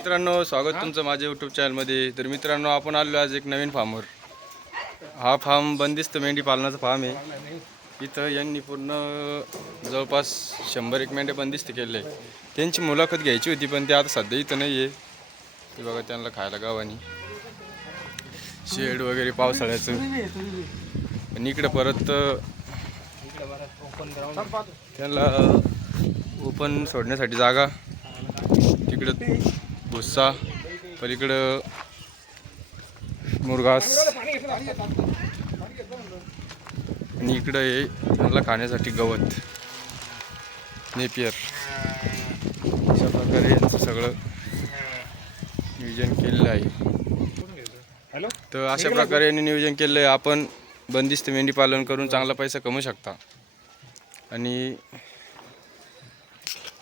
मित्रांनो स्वागत तुमचं माझ्या यूट्यूब चॅनलमध्ये तर मित्रांनो आपण आलो आज एक नवीन फार्मवर हा फार्म बंदिस्त मेंढी पालनाचा फार्म आहे. इथं यांनी पूर्ण जवळपास शंभर एक मेंढ्या बंदिस्त केले आहे त्यांची मुलाखत घ्यायची होती पण ते आता सध्या इथं नाही आहे ते बघा त्यांना खायला गावानी. शेड वगैरे पावसाळ्याचं. आणि इकडं परत त्यांना ओपन सोडण्यासाठी जागा. तिकडं भुस्सा पलीकडं मुरघास. आणि इकडं हे त्यांना खाण्यासाठी गवत. नेपियर. अशा प्रकारे यांचं सगळं नियोजन केलेलं आहे. तर अशा प्रकारे यांनी नियोजन केलं आहे. आपण बंदिस्त मेंढी पालन करून चांगला पैसा कमवू शकता. आणि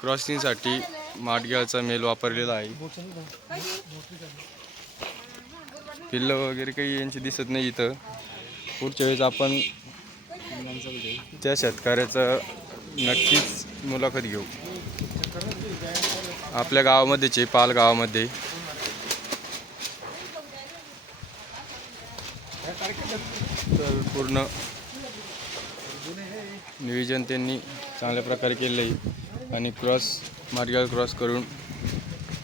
क्रॉसिंगसाठी माटग्याचा मेल वापरलेला आहे. पिल्लं वगैरे काही यांची दिसत नाही इथं. पुढच्या वेळेस आपण त्या शेतकऱ्याचं नक्कीच मुलाखत घेऊ. आपल्या गावामध्येच आहे पाल गावामध्ये. तर पूर्ण नियोजन त्यांनी चांगल्या प्रकारे केलं आहे. आणि क्रॉस मार्गावर क्रॉस करून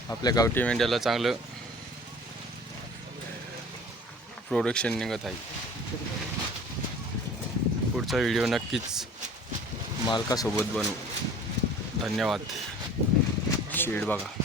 आपल्या गावठी मेंढ्याला चांगलं प्रोडक्शन निघत आहे. पुढचा व्हिडिओ नक्कीच मालकासोबत बनवू. धन्यवाद. शेड बघा.